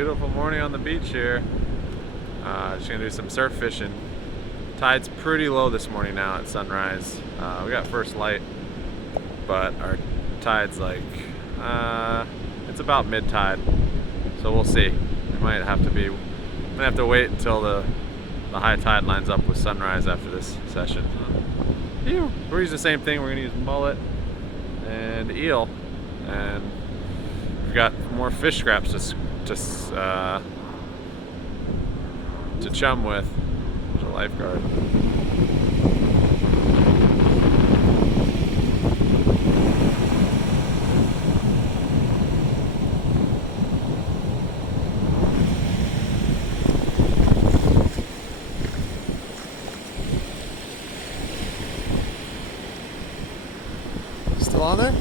Beautiful morning on the beach here. Just gonna do some surf fishing. Tide's pretty low this morning now at sunrise. We got first light, but our tide's like, it's about mid-tide. So we'll see. It might have to wait until the high tide lines up with sunrise after this session. We're using the same thing. We're gonna use mullet and eel, and we've got more fish scraps to chum with. There's a lifeguard. Still on there?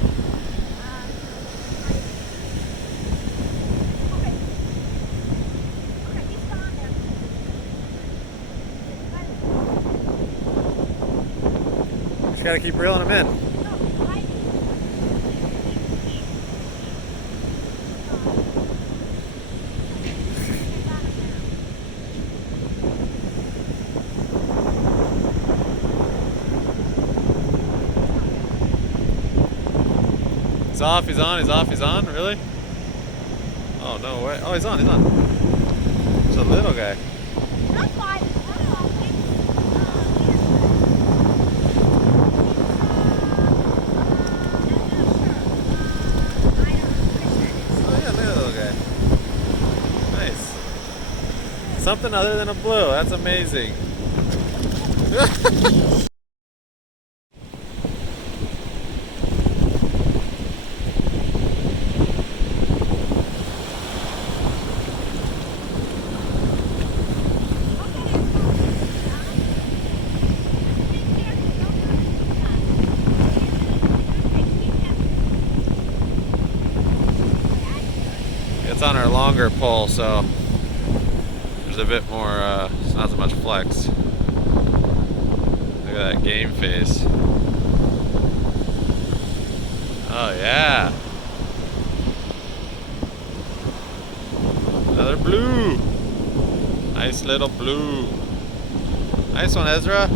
Just gotta keep reeling them in. He's off, he's on, he's off, he's on, really? Oh, no way. Oh, he's on, he's on. It's a little guy. Something other than a blue. That's amazing. It's on our longer pole, so a bit more, it's not so much flex. Look at that game face. Oh yeah. Another blue. Nice little blue. Nice one, Ezra.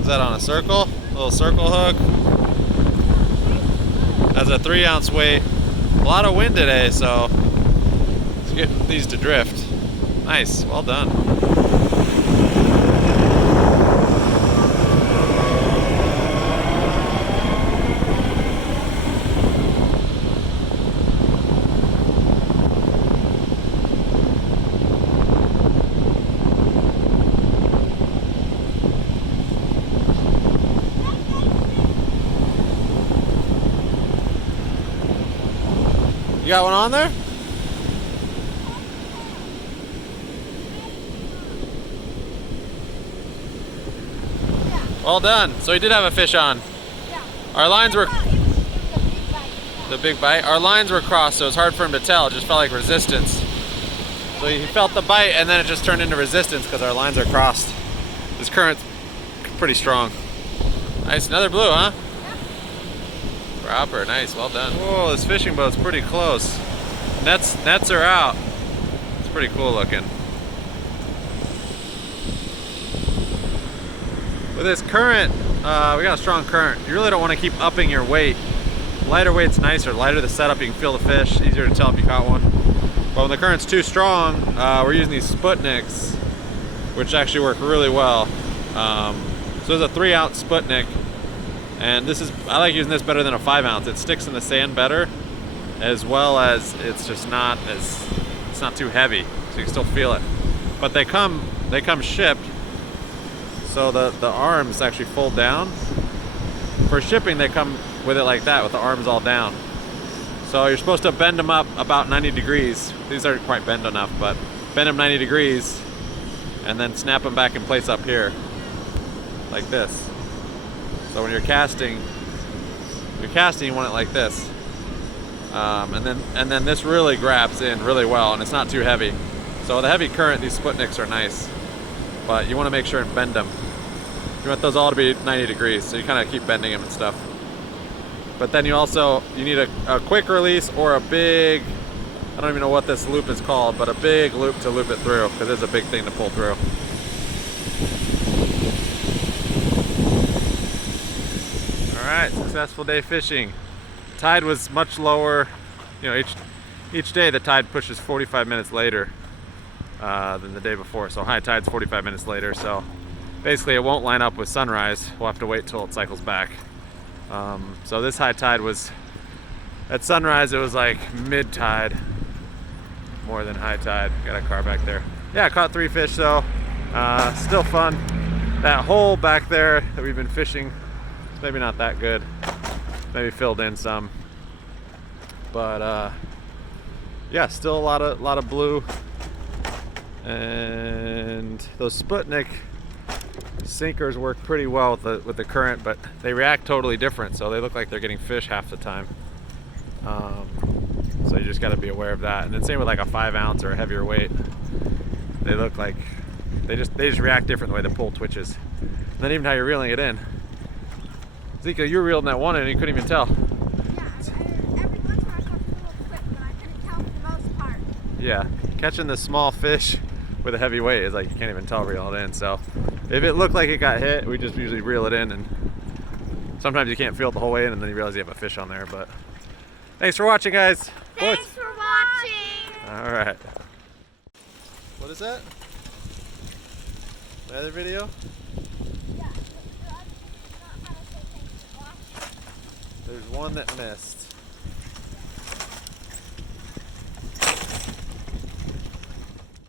Is that on a circle? A little circle hook. That's a 3-ounce weight. A lot of wind today, so it's getting these to drift. Nice, well done. You got one on there? Well done. So he did have a fish on. Yeah. Our lines were the big bite. Our lines were crossed, so it's hard for him to tell. It just felt like resistance. So he felt the bite, and then it just turned into resistance because our lines are crossed. This current's pretty strong. Nice, another blue, huh? Yeah. Proper, nice, well done. Whoa, this fishing boat's pretty close. Nets are out. It's pretty cool looking. With this current, we got a strong current. You really don't want to keep upping your weight. Lighter weight's nicer. Lighter the setup, you can feel the fish. Easier to tell if you caught one. But when the current's too strong, we're using these SPUTNIKs, which actually work really well. So there's a 3-ounce SPUTNIK, and I like using this better than a 5-ounce. It sticks in the sand better, as well as it's not too heavy, so you can still feel it. But they come shipped. So the arms actually fold down. For shipping, they come with it like that, with the arms all down. So you're supposed to bend them up about 90 degrees. These aren't quite bent enough, but bend them 90 degrees and then snap them back in place up here, like this. So when you're casting, you want it like this. And then this really grabs in really well, and it's not too heavy. So with a heavy current, these SPUTNIKs are nice. But you want to make sure and bend them. You want those all to be 90 degrees, so you kind of keep bending them and stuff. But then you need a quick release or a big I don't even know what this loop is called, but a big loop to loop it through, because it's a big thing to pull through. Alright, successful day fishing. Tide was much lower. You know, each day the tide pushes 45 minutes later than the day before. So high tide's 45 minutes later. So basically it won't line up with sunrise. We'll have to wait till it cycles back. So this high tide was, at sunrise it was like mid-tide more than high tide. Got a car back there. Yeah, I caught 3 fish though. Still fun. That hole back there that we've been fishing, maybe not that good. Maybe filled in some. But yeah, still a lot of blue. And those Sputnik sinkers work pretty well with the current, but they react totally different, so they look like they're getting fish half the time. So you just got to be aware of that. And then same with like a 5 ounce or a heavier weight. They look like they just react different the way the pole twitches. And then even how you're reeling it in. Zika, you were reeling that one in and you couldn't even tell. Yeah, every once in a while I caught a little clip, but I couldn't tell for the most part. Yeah, catching the small fish with a heavy weight is like you can't even tell reel it in. So if it looked like it got hit, we just usually reel it in, and sometimes you can't feel it the whole way in and then you realize you have a fish on there. But thanks for watching, guys. Thanks for watching. All right. What is that? Another video? Yeah, not how to say thanks for watching. There's one that missed.